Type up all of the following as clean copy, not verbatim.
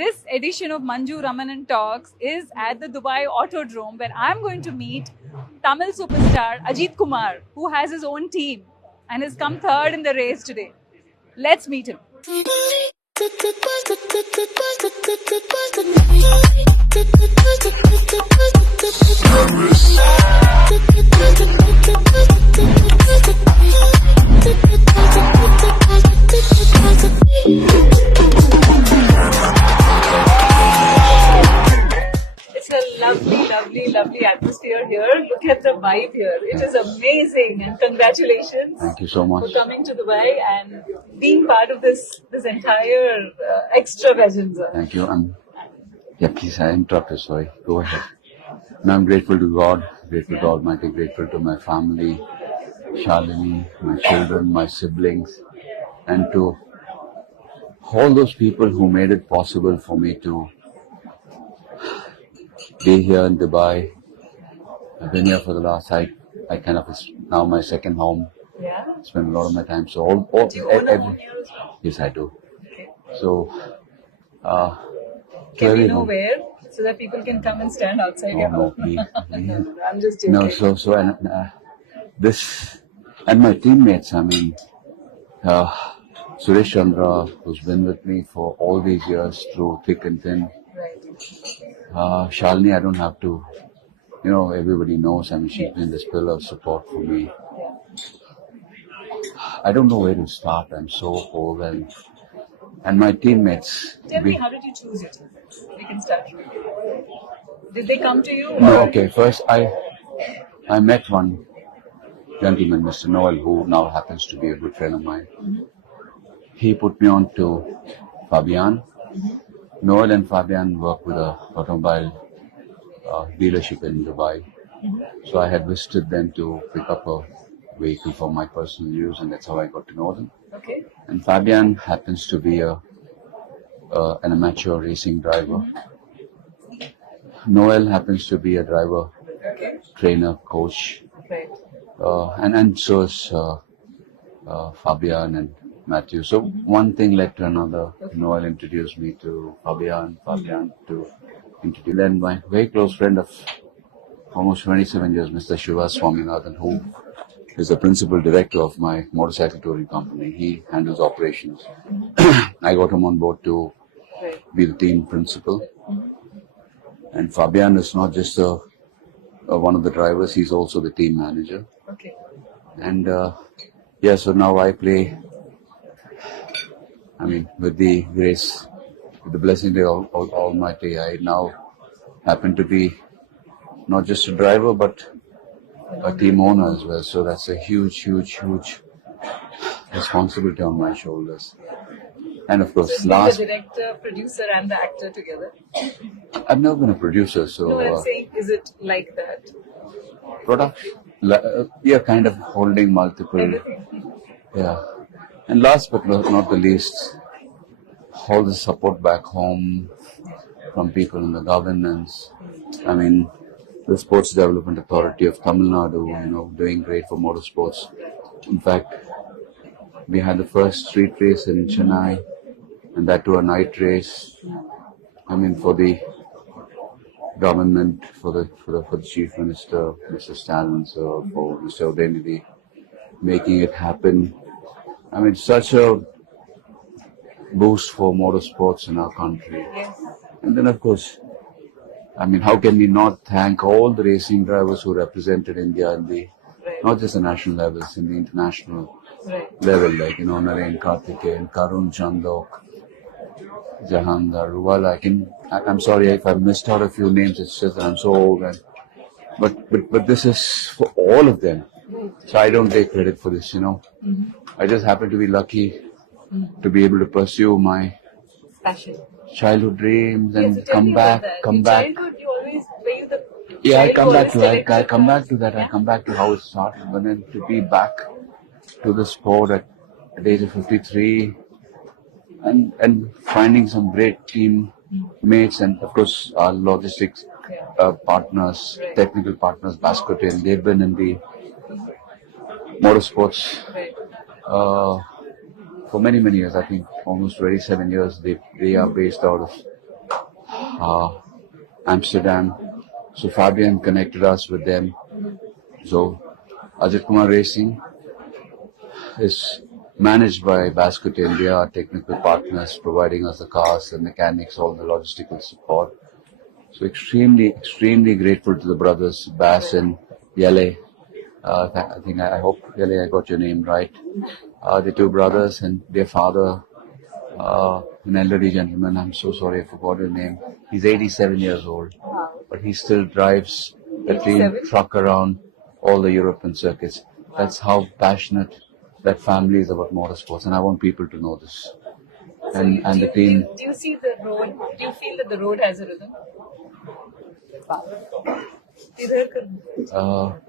This edition of Manju Ramanan Talks is at the Dubai Autodrome, where I'm going to meet Tamil superstar Ajith Kumar, who has his own team and has come third in the race today. Let's meet him. It's a lovely atmosphere here. Look at the vibe here. It is amazing, and congratulations. Thank you so much for coming to Dubai and being part of this entire extravaganza. Thank you. Please, I interrupted. Sorry. Go ahead. Now I'm grateful to God, grateful to Almighty, grateful to my family, Shalini, my children, my siblings, and to all those people who made it possible for me to be here in Dubai. I've been here for the last, I kind of, it's now my second home. Yeah. Spend a lot of my time. So Do you own a home here as well? Yes, I do. Okay. So, Can we know where so that people can come and stand outside your home? I'm just joking. No, and this and my teammates. I mean, Suresh Chandra, who's been with me for all these years through thick and thin. Right. Shalini, I don't have to. Everybody knows. I mean, she's been this pillar of support for me. Yeah. I don't know where to start. I'm so overwhelmed. And my teammates. Tell me, how did you choose your team? We can start. Did they come to you? No, okay. First, I met one gentleman, Mr. Noel, who now happens to be a good friend of mine. Mm-hmm. He put me on to Fabian. Mm-hmm. Noel and Fabian work with a automobile dealership in Dubai. Mm-hmm. So I had visited them to pick up a vehicle for my personal use, and that's how I got to know them. Okay. And Fabian happens to be an amateur racing driver. Noel happens to be a driver, Okay. trainer, coach, Right. and so is Fabian and Matthew. So one thing led to another. Noel introduced me to Fabian to introduce. Then my very close friend of almost 27 years, Mr. Shiva Swaminathan, who is the principal director of my motorcycle touring company. He handles operations. I got him on board to be the team principal. And Fabian is not just one of the drivers, he's also the team manager. Okay. And so now I play, with the grace, with the blessing of Almighty, I now happen to be not just a driver, but a team owner as well. So that's a huge responsibility on my shoulders. And of course, So you're the director, producer, and the actor together. I've never been a producer, so No, I'm saying, is it like that? kind of holding multiple. Everything. Yeah. And last but not the least, all the support back home from people in the governance. The Sports Development Authority of Tamil Nadu, doing great for motorsports. In fact, we had the first street race in Chennai, and that too a night race. For the government, for the Chief Minister, Mr. Stalin, so for Mr. Udaynidhi, making it happen. Such a boost for motorsports in our country. Yes. And then, of course, how can we not thank all the racing drivers who represented India in the, not just the national levels, in the international level, like, Naren Karthikeyan, Karun Chandok, Jahandar, Ruwala. I'm sorry if I missed out a few names, it's just that I'm so overwhelmed. But this is for all of them. So I don't take credit for this, Mm-hmm. I just happen to be lucky to be able to pursue my Passion. childhood dreams and So tell me about that. come In back. childhood, you always were you the Yeah, I child come back who to always that. I collected come back cars? to that. I come back to how it started, but then to be back to the sport at the age of 53, and finding some great team mates, and of course our logistics partners, technical partners, Bascotin. They've been in the motorsports for many years. I think almost 27 years. They are based out of Amsterdam. So Fabian connected us with them. So Ajith Kumar Racing is managed by Basket India, our technical partners, providing us the cars, the mechanics, all the logistical support. So extremely grateful to the brothers Bas and Yele. I hope Yele, I got your name right. The two brothers and their father, an elderly gentleman. I'm so sorry I forgot his name. He's 87 years old, but he still drives the team truck around all the European circuits. That's how passionate that family is about motorsports, and I want people to know this. And the team. Do you see the road? Do you feel that the road has a rhythm?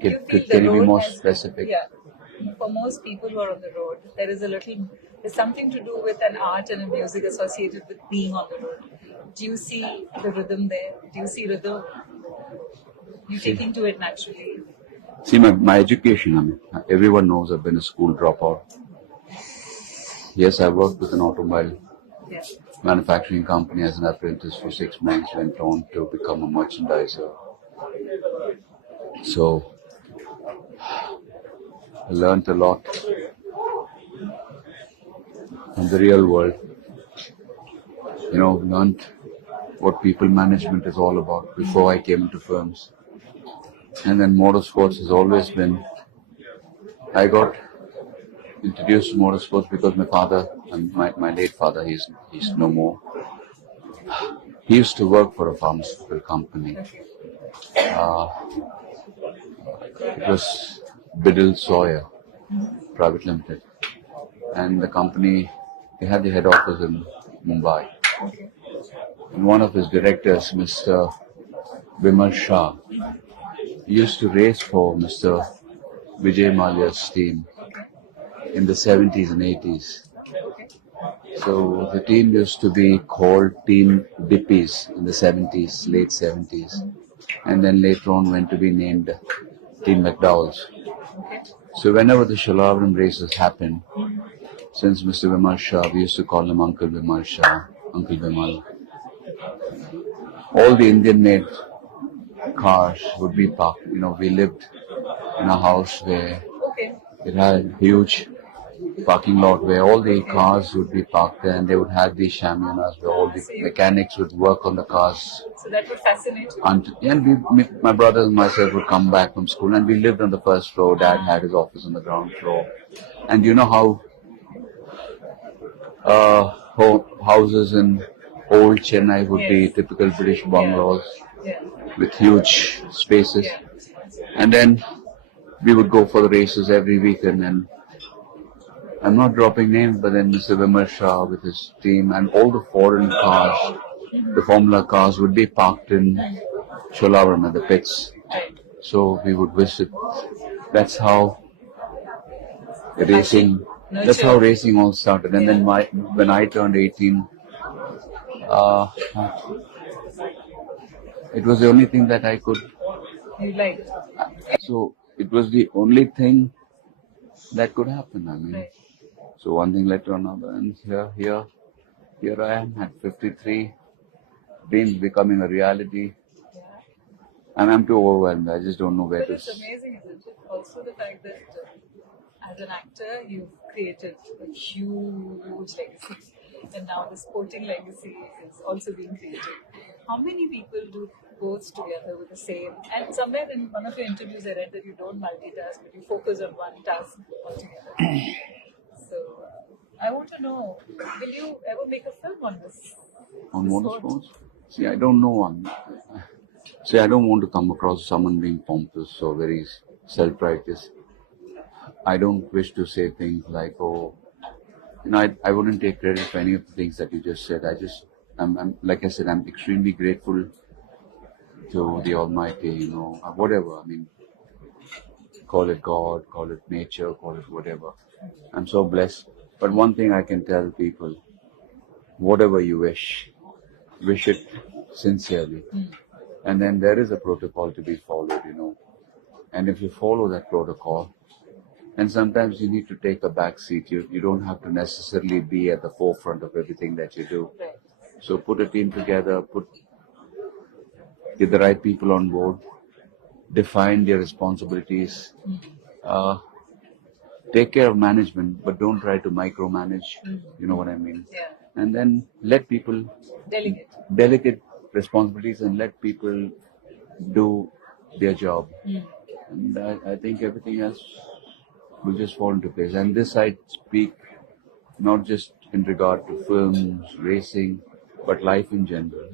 Can you be more specific? Yeah. For most people who are on the road, there's something to do with an art and a music associated with being on the road. Do you see the rhythm there? Do you see rhythm? You taking to it naturally? See, my education, I mean, everyone knows I've been a school dropout. Yes, I worked with an automobile manufacturing company as an apprentice for 6 months, went on to become a merchandiser. So, I learned a lot in the real world. Learned what people management is all about before I came into firms. And then motorsports has always been, I got introduced to motorsports because my father, and my late father, he's no more. He used to work for a pharmaceutical company. It was Biddle Sawyer Private Limited. And the company, they had the head office in Mumbai. And one of his directors, Mr. Vimal Shah, used to race for Mr. Vijay Mallya's team in the 70s and 80s. So the team used to be called Team Dippies in the 70s, late 70s. And then later on went to be named Team McDowell's. So whenever the Shalabram races happened, since Mr. Vimal Shah, we used to call him Uncle Vimal Shah, Uncle Vimal. All the Indian-made cars would be parked. We lived in a house where it had a huge parking lot where all the cars would be parked there, and they would have these shamionas where all the mechanics would work on the cars. So that would fascinate you. And my brothers and myself would come back from school, and we lived on the first floor. Dad had his office on the ground floor. And you know how houses in old Chennai would be typical British bungalows with huge spaces. And then we would go for the races every weekend, and I'm not dropping names, but then Mr. Vimal Shah with his team and all the foreign cars, the Formula cars would be parked in Cholavaram at the pits. So we would visit. That's how racing all started. And then when I turned 18, it was the only thing that I could. You liked. So it was the only thing that could happen. I mean, so one thing led to another, and here I am at 53, dreams becoming a reality, and I'm too overwhelmed. I just don't know where to. It's amazing, isn't it? Also the fact that as an actor, you've created a huge legacy, and now the sporting legacy is also being created. How many people do both together with the same? And somewhere in one of your interviews, I read that you don't multitask, but you focus on one task altogether. So I want to know, will you ever make a film on this? On motorsports? See, I don't know. See, I don't want to come across as someone being pompous or very self-righteous. I don't wish to say things like, I wouldn't take credit for any of the things that you just said. I'm like I said, I'm extremely grateful to the Almighty, whatever. I mean, call it God, call it nature, call it whatever. I'm so blessed. But one thing I can tell people, whatever you wish it sincerely. And then there is a protocol to be followed, And if you follow that protocol, and sometimes you need to take a back seat. You don't have to necessarily be at the forefront of everything that you do. So put a team together, put get the right people on board, define their responsibilities, uh, take care of management, but don't try to micromanage. You know what I mean? Yeah. And then let people Delegate. delegate responsibilities and let people do their job. And I think everything else will just fall into place. And this I speak not just in regard to films, racing, but life in general.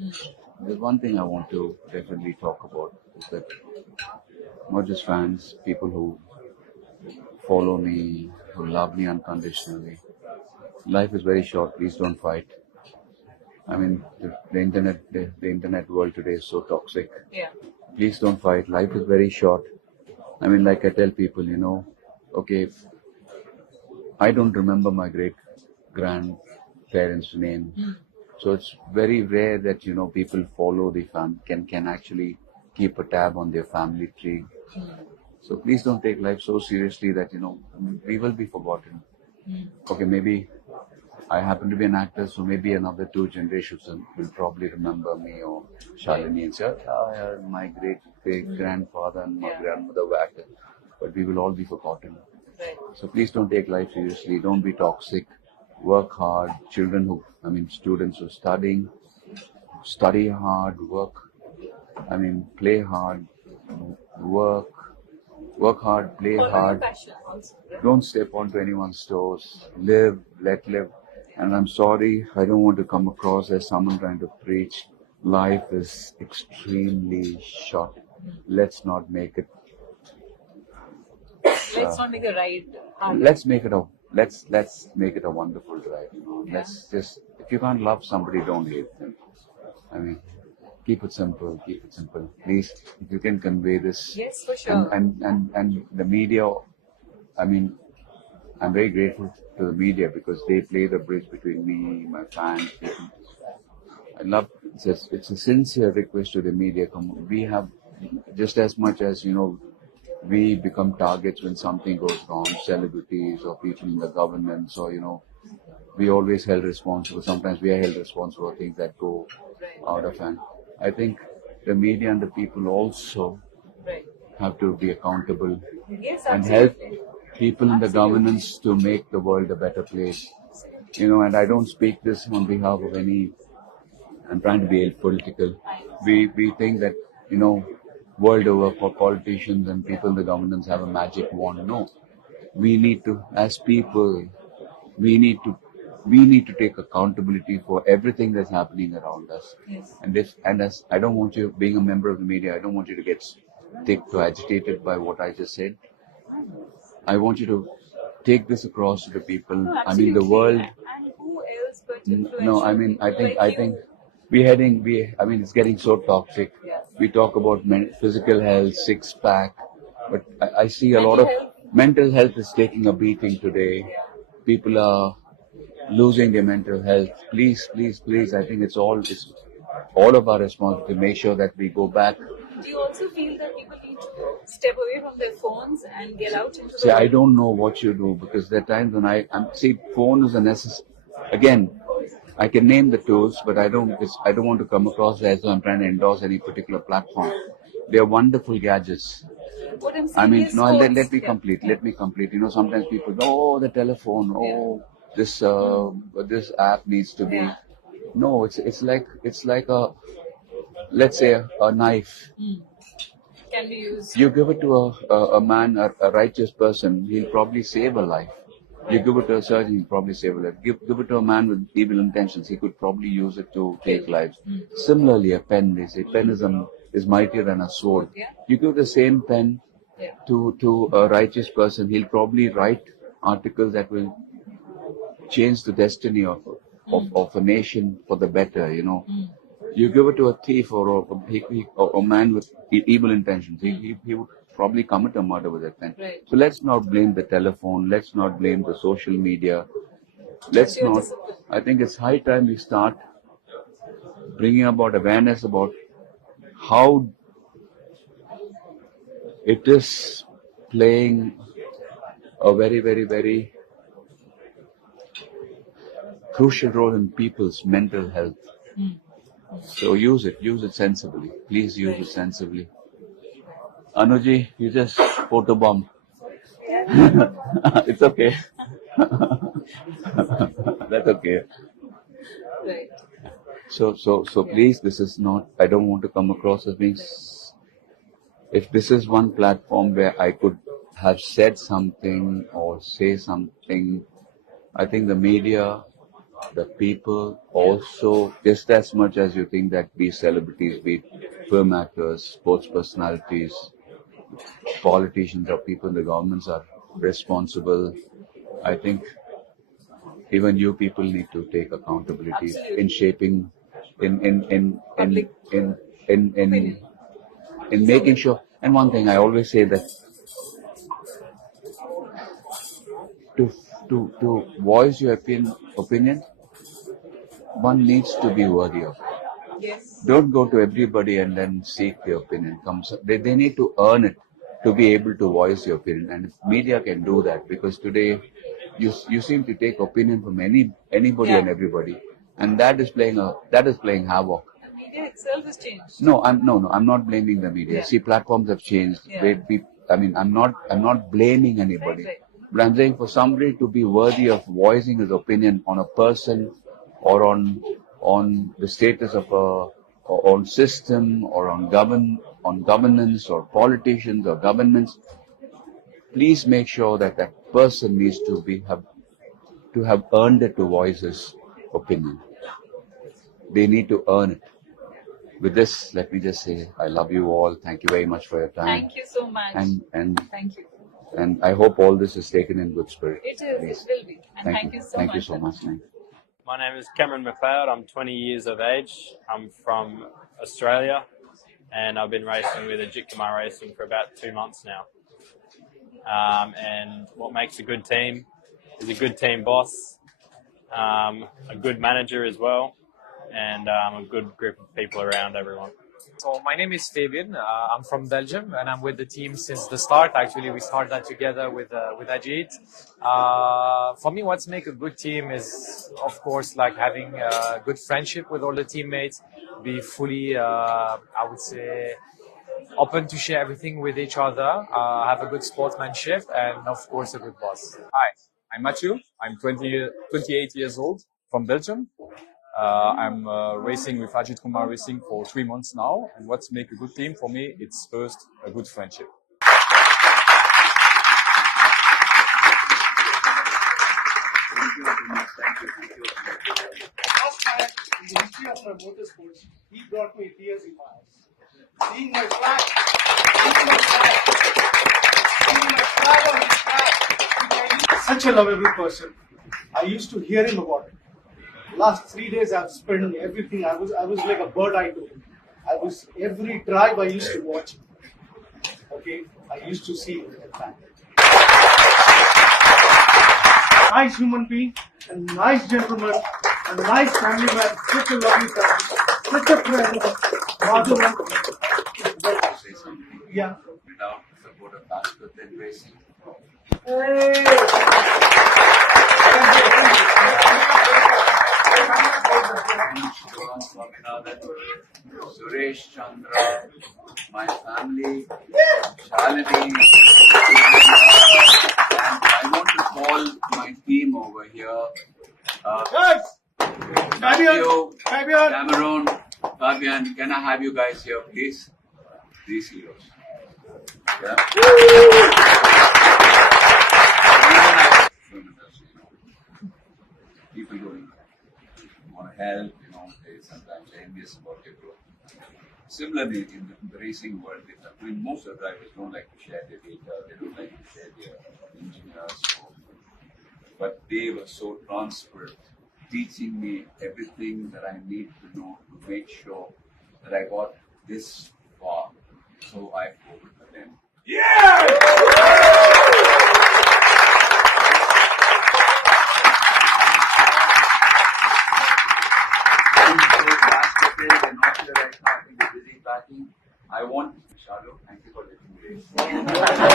There's one thing I want to definitely talk about is that not just fans, people who follow me, who love me unconditionally. Life is very short. Please don't fight. I mean, the internet world today is so toxic. Yeah. Please don't fight. Life is very short. I mean, like I tell people, okay, I don't remember my great grandparents' name. So it's very rare that, people follow the can actually keep a tab on their family tree. So please don't take life so seriously that, we will be forgotten. Okay, maybe I happen to be an actor, so maybe another 2 generations will probably remember me or Shalini and say, yeah, my great grandfather and my grandmother were actors. But we will all be forgotten. Right. So please don't take life seriously. Don't be toxic. Work hard. Students who are studying, study hard, play hard, work hard, play Follow your hard. passion also. Right? Don't step onto anyone's toes. Live, let live. And I'm sorry, I don't want to come across as someone trying to preach. Life is extremely short. Let's not make it. Let's not make a ride. Let's make it a wonderful drive. Let's just, if you can't love somebody, don't hate them. I mean, keep it simple. Keep it simple, please. If you can convey this. Yes, for sure. And the media. I mean, I'm very grateful to the media because they play the bridge between me, my fans. I love. It's a sincere request to the media. We have just as much as we become targets when something goes wrong. Celebrities or people in the governance, or we always held responsible. Sometimes we are held responsible for things that go out of hand. I think the media and the people also have to be accountable and help people in the governance to make the world a better place. And I don't speak this on behalf of any. I'm trying to be political. We think that world over for politicians and people in the governance have a magic wand. No, we need to, as people, we need to take accountability for everything that's happening around us. Yes. And as I don't want you, being a member of the media, I don't want you to get agitated by what I just said. I want you to take this across to the people. No, I mean, the world. And who else but influential No, I mean, people like you? it's getting so toxic. We talk about physical health, six pack, but I see a lot of mental health is taking a beating today. People are losing their mental health. Please, please, please. I think it's all of our responsibility to make sure that we go back. Do you also feel that people need to step away from their phones and get out into See, the I don't know what you do because there are times when phone is a necessary. Again, I can name the tools, but I don't want to come across as though I'm trying to endorse any particular platform. They are wonderful gadgets. What I'm saying I mean, is no, phones. let me complete. Let me complete. Sometimes people go, oh, the telephone, oh, this app needs to be. No, it's like a, let's say a knife. Can be used. You give it to a man, a righteous person, he'll probably save a life. You give it to a surgeon, he'll probably save a life. Give it to a man with evil intentions, he could probably use it to take lives. Similarly, a pen, they say, pen is mightier than a sword. You give the same pen to a righteous person, he'll probably write articles that will change the destiny of a nation for the better. You give it to a thief or a man with evil intentions, he would probably commit a murder with that pen. Right. So let's not blame the telephone. Let's not blame the social media. I think it's high time we start bringing about awareness about how it is playing a very, very, very crucial role in people's mental health. So use it sensibly. Please use it sensibly. Anuji, you just photobomb. It's okay. That's okay. Right. So please, this is not, I don't want to come across as being, if this is one platform where I could have said something or say something, I think the media, the people also, just as much as you think that be celebrities, be film actors, sports personalities, politicians or people in the governments are responsible. I think even you people need to take accountability in shaping, Public in opinion. in making sure. And one thing I always say that to to voice your opinion, one needs to be worthy of it. Yes. Don't go to everybody and then seek your opinion. They need to earn it to be able to voice your opinion. And if media can do that, because today you seem to take opinion from anybody and Yeah. everybody, and that is playing havoc. And media itself has changed. No, I'm not blaming the media. Yeah. See, platforms have changed. Yeah. I mean, I'm not blaming anybody, Right. but I'm saying for somebody to be worthy of voicing his opinion on a person or on the status of a or on system or on governance or politicians or governments, please make sure that that person needs to have earned it to voice his opinion. They need to earn it. With this, let me just say I love you all. Thank you very much for your time. Thank you so much. And Thank you. I hope all this is taken in good spirit. It is. Please. It will be. And thank you so Thank much. you so much, man. My name is Cameron McLeod. I'm 20 years of age. I'm from Australia, and I've been racing with Ajith Kumar Racing for about 2 months now. And what makes a good team is a good team boss, a good manager as well, and a good group of people around everyone. So my name is Fabian. I'm from Belgium, and I'm with the team since the start. Actually, we started that together with Ajith. For me, what's make a good team is, of course, like having a good friendship with all the teammates, be fully, I would say, open to share everything with each other, have a good sportsmanship, and of course, a good boss. Hi, I'm Matthew. I'm 28 years old from Belgium. I'm racing with Ajith Kumar Racing for 3 months now. And what's make a good team for me? It's first a good friendship. First time in the history of my motorsports, he brought me tears in my eyes. Seeing my flag, seeing my flag on his flag. Such a lovable person. I used to hear him about it. Last 3 days I've spent everything. I was like a bird eye to him. Every drive I used to watch. Okay, I used to see him at that. Nice human being, a nice gentleman, a nice family man, such a lovely guy, such a friend, Madhavan. Say something Yeah. without support of basket and racing. Hey! Suresh Chandra, my family, Shalini, and I want to call my team over here. Guys! Matthew, Fabian! Cameron, Fabian, can I have you guys here, please? These heroes. Yeah. People don't want to help, they sometimes envious about your growth. Similarly, in the racing world, most of the drivers don't like to share their data, they don't like to share their engineers, but they were so transparent, teaching me everything that I need to know to make sure that I got this far. So I forward to them. I want Shadow, thank you for letting me race.